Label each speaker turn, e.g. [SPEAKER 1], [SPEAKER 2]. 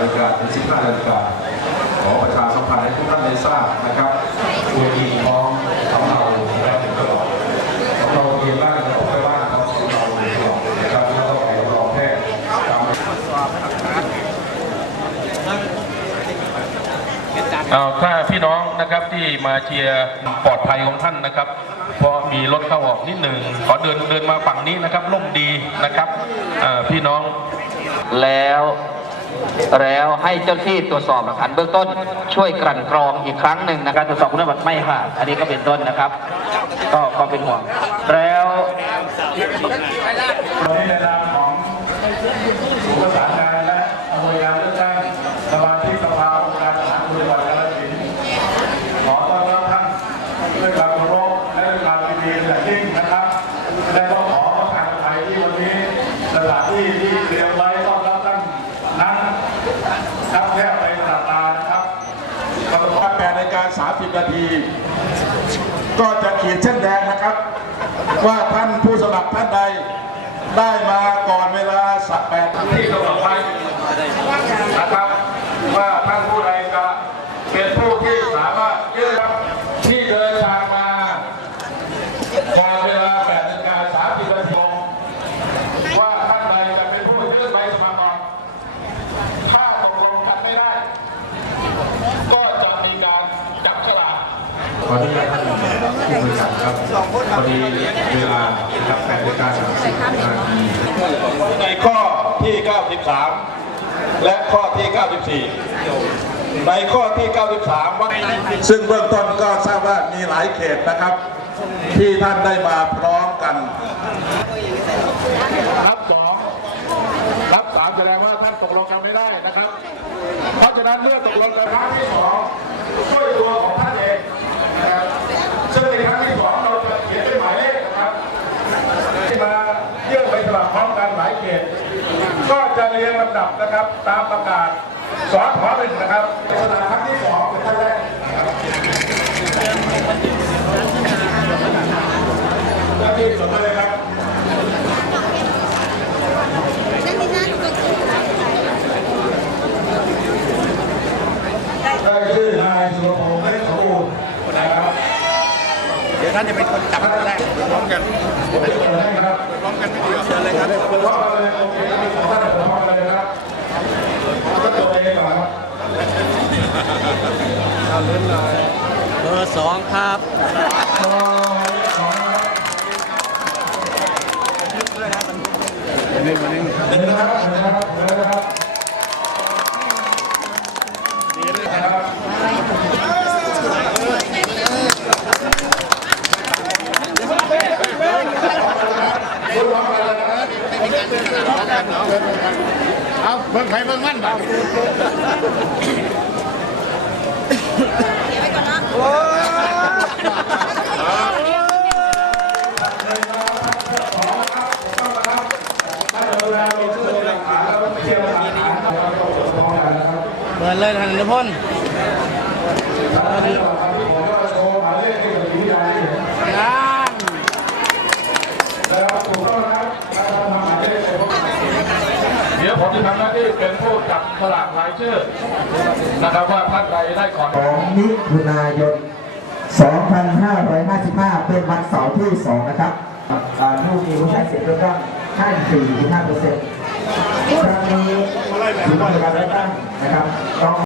[SPEAKER 1] นาฬิกาถึง 15นาฬิกาขอประชาสัมพันธ์ให้ทุกท่านได้ทราบนะครับเวทีของของเราได้ถึงตลอดของเราเรียนบ้านเราไปบ้านของเราอยู่ตลอดนะครับแล้วก็ไปรอแพทย์ตาม
[SPEAKER 2] เอาถ้าพี่น้องนะครับที่มาเชียร์ปลอดภัยของท่านนะครับเพราะมีรถเข้าออกนิดหนึ่งขอเดินเดินมาฝั่งนี้นะครับร่มดีนะครับพี่น้อง
[SPEAKER 3] แล้ว แล้วให้เจ้าที่ตรวจสอบหลักฐานเบื้องต้น ช่วยกลั่นกรองอีกครั้งหนึ่งนะครับตรวจสอบคุณสมบัติไม่ขาดอันนี้ก็เป็นต้นนะครับ ก็ก็เป็นห่วงแล้ว
[SPEAKER 1] วันนี้ในนามของศูนย์ประสานงานและอำนวยการเลือกตั้งสมาชิกสภาองค์การทหารจังหวัดกาฬสินธุ์ขอต้อนรับท่านด้วยความเคารพและด้วยความยินดีอย่างยิ่งนะครับและก็ขอภัยที่วันนี้สถานที่ที่เตรียมไว้ต้อนรับท่านนั้น นับแทบไปตลาดนะครับกำหนดแปดในาฬิกา30นาที ก็จะขีดเส้นแดงนะครับ ว่าท่านผู้สมัครท่านใดได้มาก่อนเวลาสักแปดที่กำหนดไว้นะครับว่าท่านผู้ใดจะเป็นผู้ที่สามารถยื่นที่เดินทางมาก่อนเวลา8นาฬิกา30นาทีว่าท่านใดจะเป็นผู้ยื่นใบสมัครออกถ้าตกลงกันไม่ได้ ก็จะมีการจับฉลาก ข ออนุญาตท่านผู้บริการครับพอดีเวลาครับ8นาฬิกา30นาทีในข้อที่ 93 และข้อที่ 94 ในข้อที่ 93ว่าซึ่งเบื้องต้นก็ทราบว่ามีหลายเขตนะครับ ที่ท่านได้มาพร้อมกันรับสองรับสามแสดงว่าท่านตกลงกันไม่ได้นะครับ เพราะฉะนั้นเมื่อตกลงกันครั้งที่สองด้วยตัวของท่านเองนะครับซึ่งในครั้งที่สองเราจะเขียนเป็นหมายเลขนะครับที่มายื่นใบสมัครพร้อมกันหลายเขต ก็จะเรียง ลำดับนะครับ ตามประกาศสอนขอหนึ่งนะครับสมัครครั้งที่สองเป็นท่านแรกนะครับหน้าที่จดไปเลยครับได้ชื่อนายสุรพงษ์เล็กสมบูรณ์นะครับ
[SPEAKER 4] เดี๋ยวท่านจะเป็นคนจับคนแรกพร้อมกัน
[SPEAKER 1] ผมจะเปิดให้ครับ
[SPEAKER 4] พร้อมกันไม่ดีเชิญเลยครับ
[SPEAKER 1] เปิดพร้อมกันเลยโอเคครับขอท่านเปิดพร้อมกันเลยนะครับท่านตัวเองก่ อนครับ
[SPEAKER 4] เบอร์สองครับ
[SPEAKER 1] สองสองเดินนะครับเดินะครับเดินะครับคุณพร้อมกันเลยนะครับ
[SPEAKER 4] เอาเบิ่งใครเบิ่งมั่นบ่าว
[SPEAKER 1] ถ้าเราดูแลเราช่วยหลักฐานแล้วเทียบหลักฐานเราต้องจดพร้อมกันนะครับ
[SPEAKER 4] เปิดเลยท่านนิพนธ์
[SPEAKER 1] อันนี้เราทำที่ผมก็โชว์หมายเลขให้กับหญิงยายเห็น
[SPEAKER 4] งาน
[SPEAKER 1] แล้วถูกต้องนะครับการทำหมายเลขเป็นเดี๋ยว ผมจะทำหน้าที่เป็นผู้จับสลากรายชื่อนะครับว่าท่านใดได้ก่อน
[SPEAKER 5] ของมิถุนายน 2555 เป็นวันเสาร์ที่ 2 นะครับผู้มีผู้ใช้เสียงเลือกตั้ง54.5%ครั้งนี้ถึงวันการเลือกตั้งนะครับ